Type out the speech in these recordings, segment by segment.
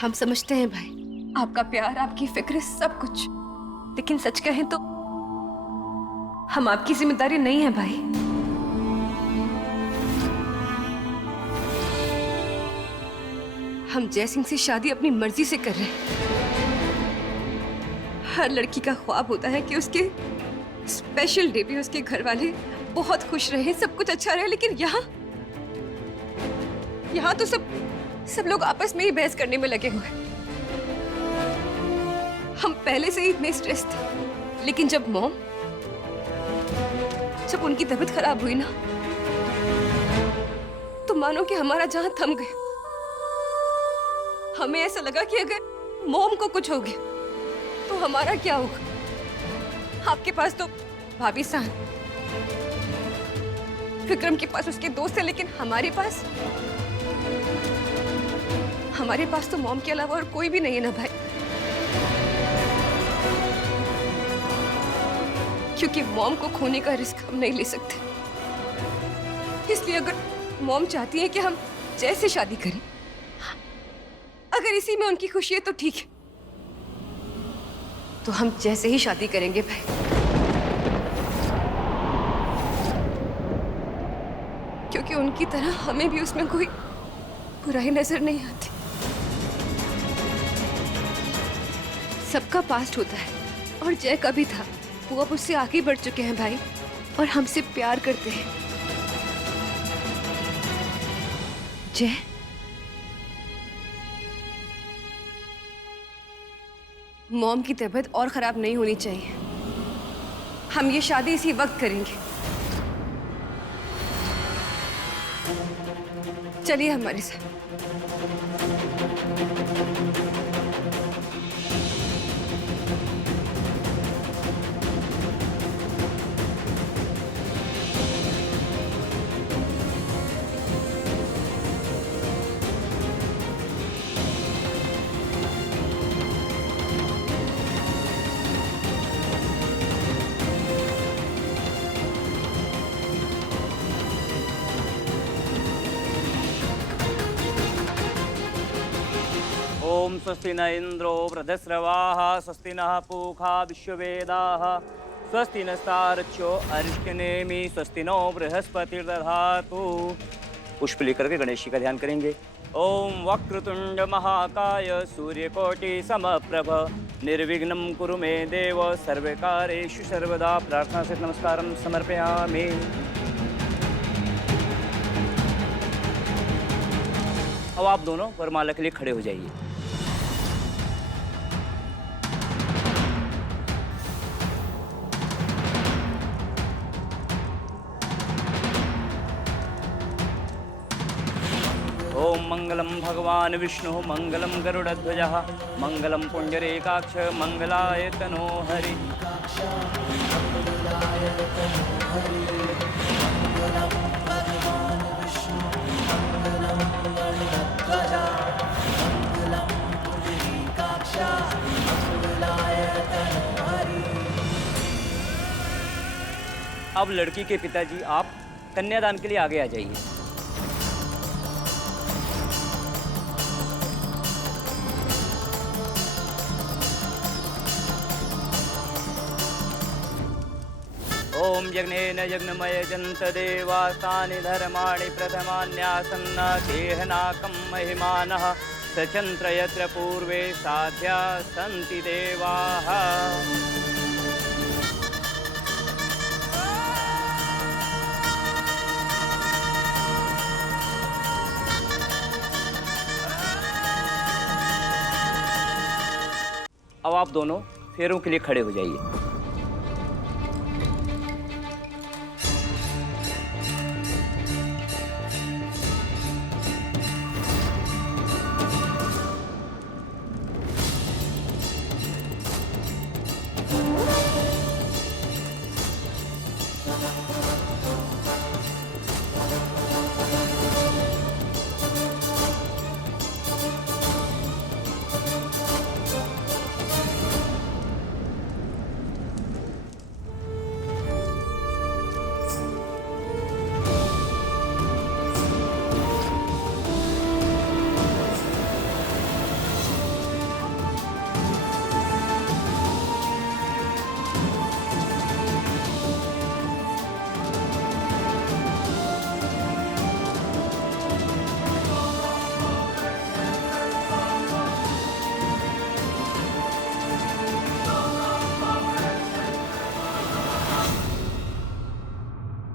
हम समझते हैं भाई, आपका प्यार, आपकी फिक्र, सब कुछ, लेकिन सच कहें तो हम आपकी जिम्मेदारी नहीं है भाई। हम जय सिंह से शादी अपनी मर्जी से कर रहे हैं। हर लड़की का ख्वाब होता है कि उसके स्पेशल डे पे उसके घर वाले बहुत खुश रहे, सब कुछ अच्छा रहे, लेकिन यहाँ तो सब लोग आपस में ही बहस करने में लगे हुए। हम पहले से ही इतने स्ट्रेस थे, लेकिन जब उनकी तबीयत खराब हुई ना, तो मानो कि हमारा जहां थम गया। हमें ऐसा लगा कि अगर मॉम को कुछ हो गया तो हमारा क्या होगा। आपके पास तो भाभी साहब, विक्रम के पास उसके दोस्त है, लेकिन हमारे पास तो मॉम के अलावा और कोई भी नहीं है ना भाई। क्योंकि मॉम को खोने का रिस्क हम नहीं ले सकते, इसलिए अगर मॉम चाहती है कि हम जय से शादी करें, अगर इसी में उनकी खुशी है तो ठीक है, तो हम जय से ही शादी करेंगे भाई। क्योंकि उनकी तरह हमें भी उसमें कोई बुराई नजर नहीं आती। सबका पास्ट होता है और जय का भी था। वो अब उससे आगे बढ़ चुके हैं भाई, और हमसे प्यार करते हैं। जय, मॉम की तबीयत और खराब नहीं होनी चाहिए। हम ये शादी इसी वक्त करेंगे। चलिए हमारे साथ। ओम स्वस्ति न इंद्रो वृद्धस्रवाः स्वस्ति नः पूषा विश्ववेदाः स्वस्ति नस्तार्क्ष्यो अरिष्टनेमि स्वस्ति नो बृहस्पतिर्दधातु। पुष्प लेकर के गणेश जी का ध्यान करेंगे। ओम वक्रतुंड महाकाय सूर्यकोटि समप्रभ निर्विघ्नं कुरु मे देव सर्वकार्येषु सर्वदा। प्रार्थना से नमस्कारं समर्पयामि। अब आप दोनों वरमाला के लिए खड़े हो जाइए। ओम मंगलम भगवान विष्णु मंगलम गरुड़ध्वज मंगलम पुंडरीकाक्ष मंगलाय तनो हरि। अब लड़की के पिताजी आप कन्यादान के लिए आगे आ जाइए। ओम यज्ञेन यज्ञमय जंत देवास्तानि धर्माणि प्रथमान्यासन्न देहनाकं महिमानः सचंत्र यत्र पूर्वे साध्या सन्ति देवाः। अब आप दोनों फेरों के लिए खड़े हो जाइए।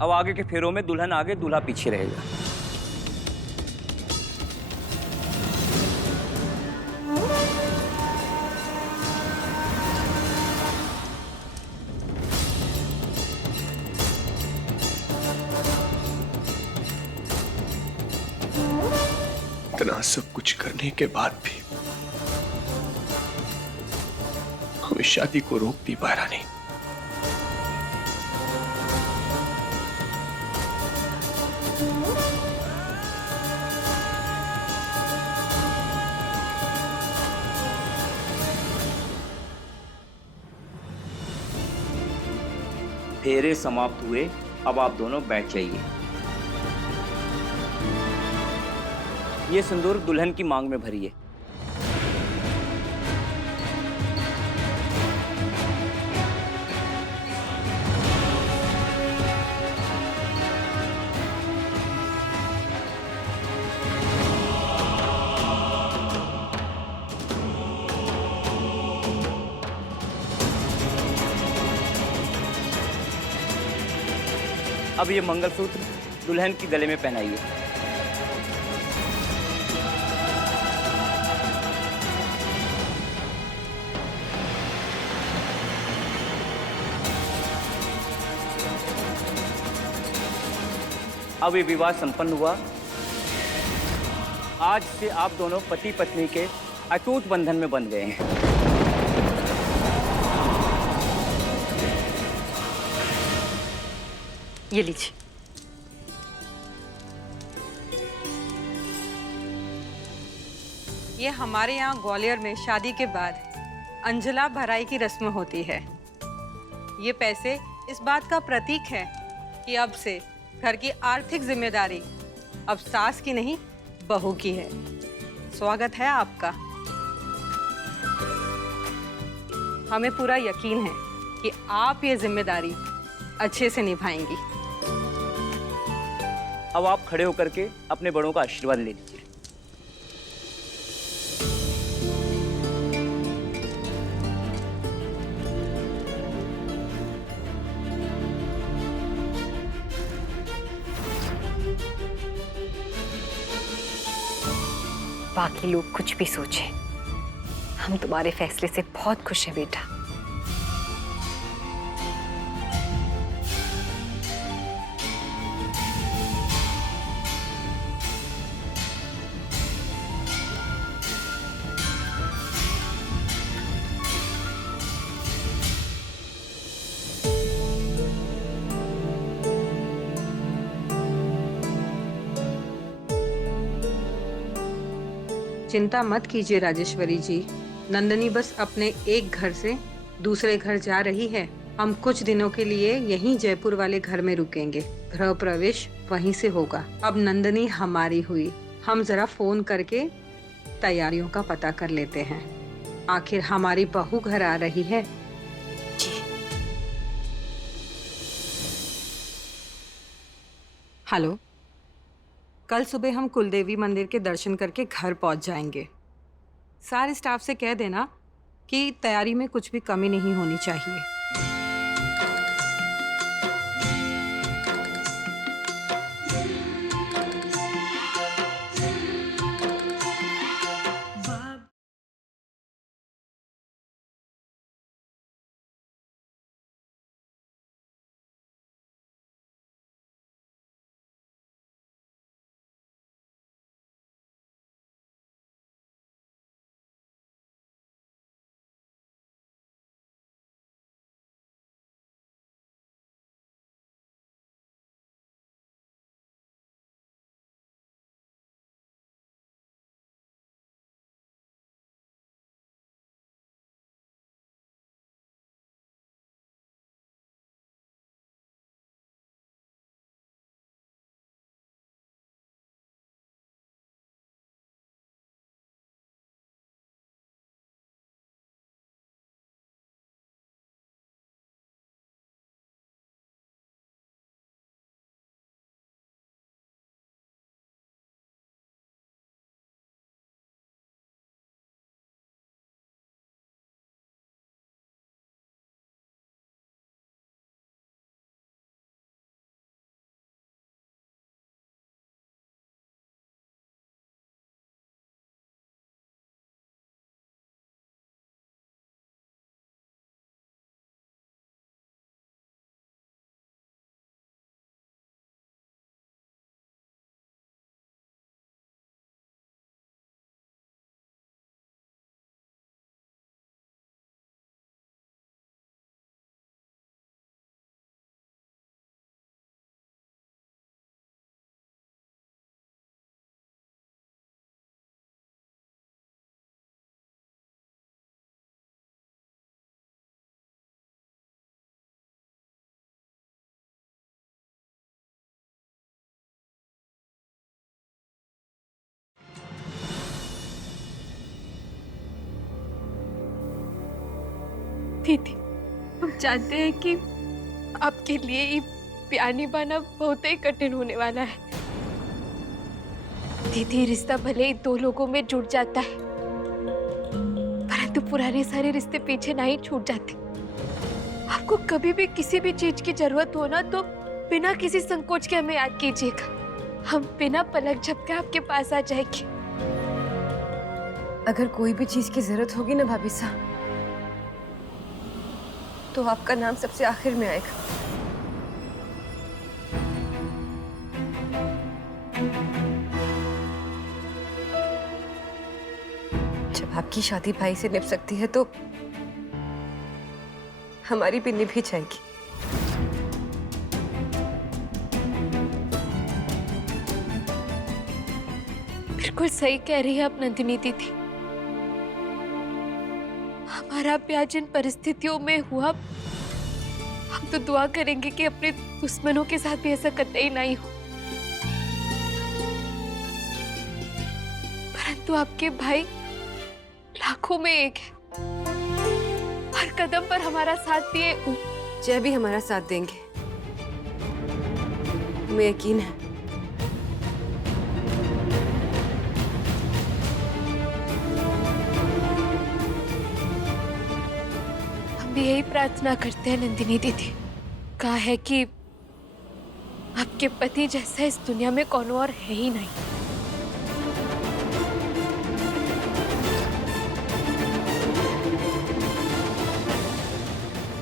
अब आगे के फेरों में दुल्हन आगे दूल्हा पीछे रहेगा। इतना सब कुछ करने के बाद भी हम इस शादी को रोक नहीं पा रहा। नहीं, फेरे समाप्त हुए, अब आप दोनों बैठ जाइए। ये सिंदूर दुल्हन की मांग में भरिए। अब ये मंगलसूत्र दुल्हन की गले में पहनाइए। अब ये विवाह संपन्न हुआ। आज से आप दोनों पति पत्नी के अटूट बंधन में बंध गए हैं। ये लीजिए। ये हमारे यहाँ ग्वालियर में शादी के बाद अंजला भराई की रस्म होती है। ये पैसे इस बात का प्रतीक है कि अब से घर की आर्थिक जिम्मेदारी अब सास की नहीं बहू की है। स्वागत है आपका। हमें पूरा यकीन है कि आप ये जिम्मेदारी अच्छे से निभाएंगी। अब आप खड़े होकर के अपने बड़ों का आशीर्वाद ले लीजिए। बाकी लोग कुछ भी सोचें, हम तुम्हारे फैसले से बहुत खुश हैं बेटा। चिंता मत कीजिए राजेश्वरी जी। नंदनी बस अपने एक घर से दूसरे घर जा रही है। हम कुछ दिनों के लिए यहीं जयपुर वाले घर में रुकेंगे। गृह प्रवेश वहीं से होगा। अब नंदनी हमारी हुई। हम जरा फोन करके तैयारियों का पता कर लेते हैं। आखिर हमारी बहू घर आ रही है। जी। हेलो, कल सुबह हम कुलदेवी मंदिर के दर्शन करके घर पहुंच जाएंगे। सारे स्टाफ से कह देना कि तैयारी में कुछ भी कमी नहीं होनी चाहिए। दीदी, हम जानते हैं कि आपके लिए ये प्यार निभाना बहुत ही कठिन होने वाला है। दीदी, रिश्ता भले ही दो लोगों में जुड़ जाता है, परंतु पुराने सारे रिश्ते पीछे नहीं छूट जाते। आपको कभी भी किसी भी चीज की जरूरत हो ना, तो बिना किसी संकोच के हमें याद कीजिएगा। हम बिना पलक झपके आपके पास आ जाएंगे। अगर कोई भी चीज की जरूरत होगी ना भाभी साहब, तो आपका नाम सबसे आखिर में आएगा। जब आपकी शादी भाई से निभ सकती है तो हमारी भी निभ ही जाएगी। बिल्कुल सही कह रही है आप नंदिनी दीदी। हमारा प्यार जिन परिस्थितियों में हुआ, हम तो दुआ करेंगे कि अपने दुश्मनों के साथ भी ऐसा कतई नहीं हो। परंतु आपके भाई लाखों में एक है, हर कदम पर हमारा साथ दिए। जय भी हमारा साथ देंगे, हमें यकीन है। हम भी यही प्रार्थना करते हैं नंदिनी दीदी। कहा है कि आपके पति जैसा इस दुनिया में कौन और है ही नहीं।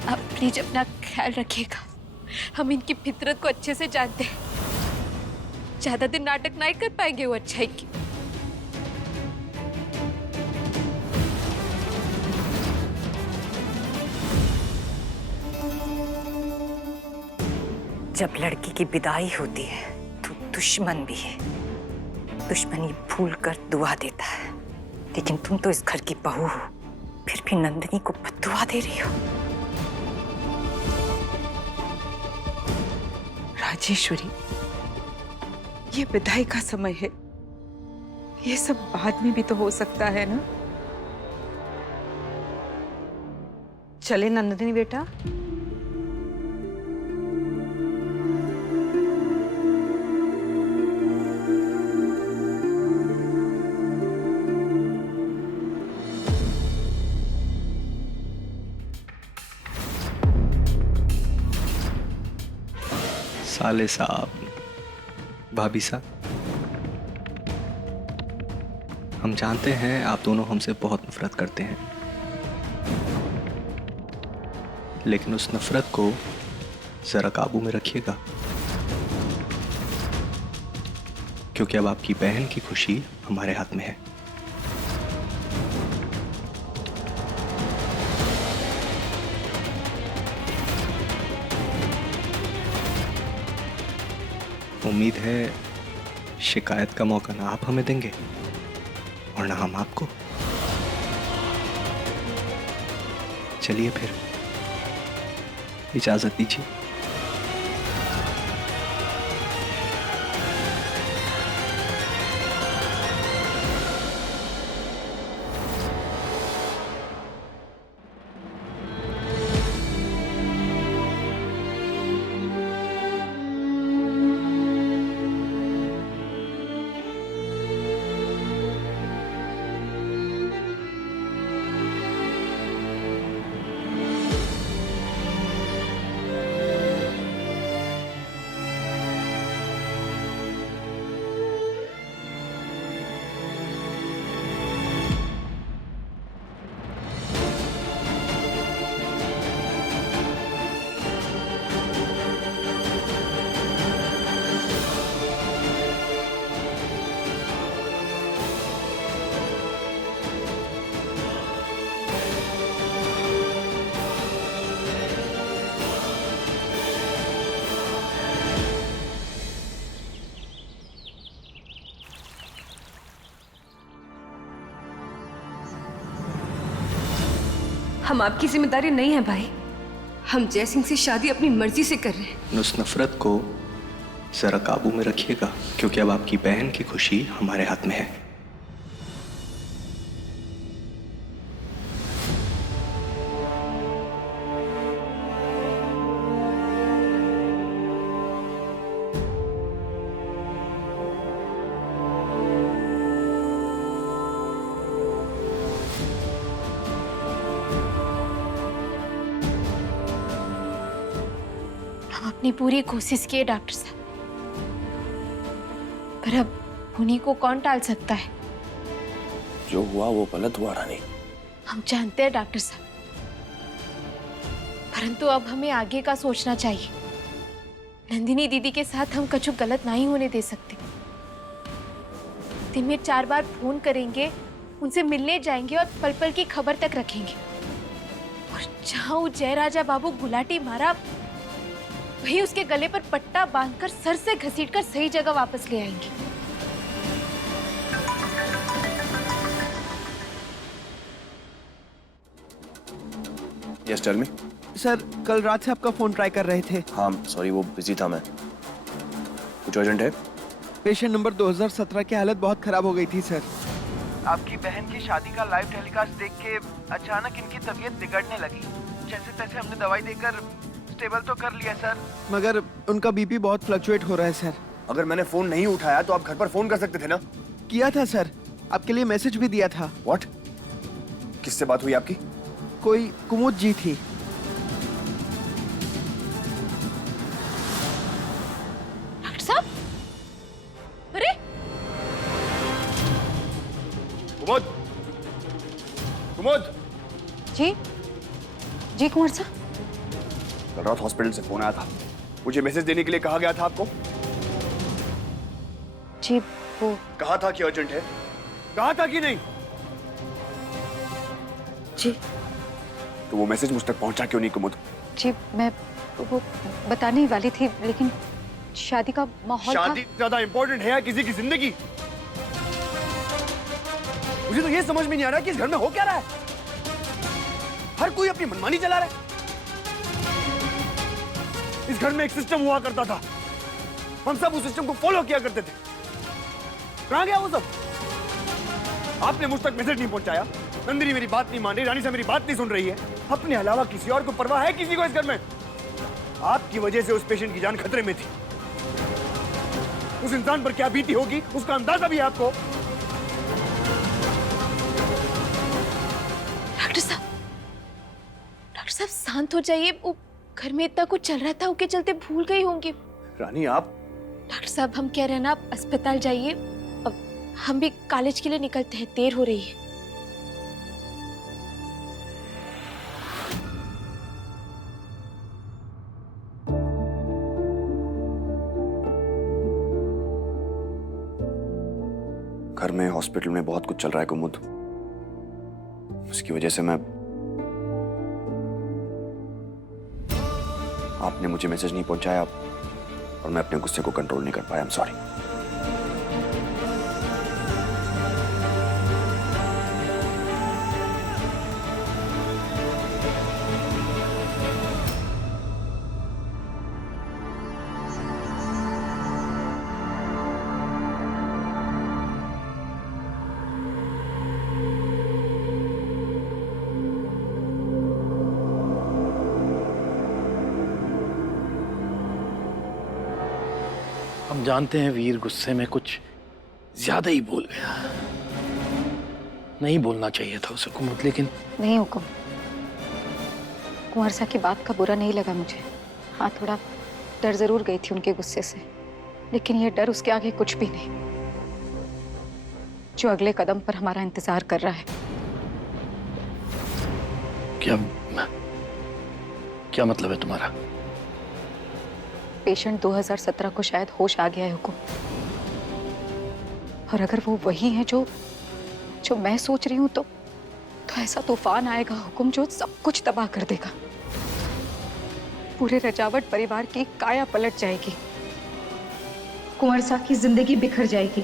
आप प्लीज अपना ख्याल रखिएगा। हम इनकी फितरत को अच्छे से जानते हैं। ज्यादा दिन नाटक नहीं कर पाएंगे वो अच्छाई की। जब लड़की की विदाई होती है तो दुश्मन भी है, दुश्मनी भूल कर दुआ देता है। लेकिन तुम तो इस घर की बहू हो, फिर भी नंदिनी को बद्दुआ दे रही हो। राजेश्वरी, ये विदाई का समय है, ये सब बाद में भी तो हो सकता है ना। चले नंदिनी बेटा। साले साहब, भाभी साहब, हम जानते हैं आप दोनों हमसे बहुत नफरत करते हैं, लेकिन उस नफरत को जरा काबू में रखिएगा, क्योंकि अब आपकी बहन की खुशी हमारे हाथ में है। उम्मीद है शिकायत का मौका ना आप हमें देंगे और ना हम आपको। चलिए फिर, इजाजत दीजिए। हम आपकी जिम्मेदारी नहीं है भाई। हम जय सिंह से शादी अपनी मर्जी से कर रहे हैं। उस नफरत को जरा काबू में रखिएगा, क्योंकि अब आपकी बहन की खुशी हमारे हाथ में है। अपनी पूरी कोशिश की है डॉक्टर साहब, पर अब उन्हीं को कौन टाल सकता है। जो हुआ वो गलत हुआ रानी। हम जानते हैं डॉक्टर साहब, परंतु अब हमें आगे का सोचना चाहिए। नंदिनी दीदी के साथ हम कुछ गलत नहीं होने दे सकते। दिन में 4 बार फोन करेंगे, उनसे मिलने जाएंगे और पल पल की खबर तक रखेंगे। और जहां वो जयराजा बाबू गुलाटी मारा, वही उसके गले पर पट्टा बांधकर सर से घसीटकर सही जगह वापस ले आएंगे। Yes tell me. सर कल रात से आपका फोन ट्राई कर रहे थे। हाँ सॉरी, वो बिजी था मैं। कुछ अर्जेंट है? पेशेंट नंबर 2017 की हालत बहुत खराब हो गई थी सर। आपकी बहन की शादी का लाइव टेलीकास्ट देख के अचानक इनकी तबीयत बिगड़ने लगी। जैसे तैसे हमने दवाई देकर स्टेबल तो कर लिया सर, मगर उनका बीपी बहुत फ्लक्चुएट हो रहा है सर। अगर मैंने फोन नहीं उठाया तो आप घर पर फोन कर सकते थे ना? किया था सर, आपके लिए मैसेज भी दिया था। व्हाट? किससे बात हुई आपकी? कोई कुमुद जी थी। डॉक्टर साहब, अरे कुमुद, कुमुद। जी जी कुंवर साहब। कल रात हॉस्पिटल से फोन आया था, मुझे मैसेज देने के लिए कहा गया था आपको। जी वो कहा था कि अर्जेंट है, कहा था कि नहीं? जी तो वो मैसेज मुझ तक पहुंचा क्यों नहीं कुमुद? जी मैं वो बताने ही वाली थी, लेकिन शादी का माहौल था। शादी ज्यादा इंपॉर्टेंट है या किसी की जिंदगी? मुझे तो ये समझ में नहीं आ रहा कि इस घर में हो क्या रहा है। हर कोई अपनी मनमानी चला रहा है। इस घर में एक सिस्टम हुआ करता था, हम सब उस सिस्टम को फॉलो किया करते थे। कहां गया वो सब? आपने मुझ तक मैसेज नहीं पहुंचाया, नंदिनी मेरी बात नहीं मान रही, रानी से मेरी बात नहीं सुन रही है। अपने अलावा किसी और को परवाह है किसी को इस घर में? आपकी वजह से उस पेशेंट की जान खतरे में थी। उस इंसान पर क्या बीती होगी उसका अंदाजा भी है आपको? डॉक्टर साहब शांत हो जाइए। वो घर में इतना कुछ चल रहा था, उसके चलते भूल गई होंगी। रानी आप। डॉक्टर साहब हम कह रहे हैं ना, आप अस्पताल जाइए। अब हम भी कॉलेज के लिए निकलते हैं, देर हो रही है। घर में हॉस्पिटल में बहुत कुछ चल रहा है कुमुद, उसकी वजह से आपने मुझे मैसेज नहीं पहुंचाया और मैं अपने गुस्से को कंट्रोल नहीं कर पाया। I am sorry. हम जानते हैं वीर गुस्से में कुछ ज्यादा ही बोल गया। नहीं बोलना चाहिए था उसे कुमुद, लेकिन नहीं हुक्म। कुंवर साहब की बात का बुरा नहीं लगा मुझे। हाँ थोड़ा डर जरूर गई थी उनके गुस्से से, लेकिन ये डर उसके आगे कुछ भी नहीं। जो अगले कदम पर हमारा इंतजार कर रहा है। क्या मतलब है तुम्हारा? पेशेंट 2017 को शायद होश आ गया है हुकुम, और अगर वो वही है जो मैं सोच रही हूँ तो ऐसा तूफान आएगा हुकुम जो सब कुछ तबाह कर देगा। पूरे रजावट परिवार की काया पलट जाएगी। कुंवर साहब की जिंदगी बिखर जाएगी।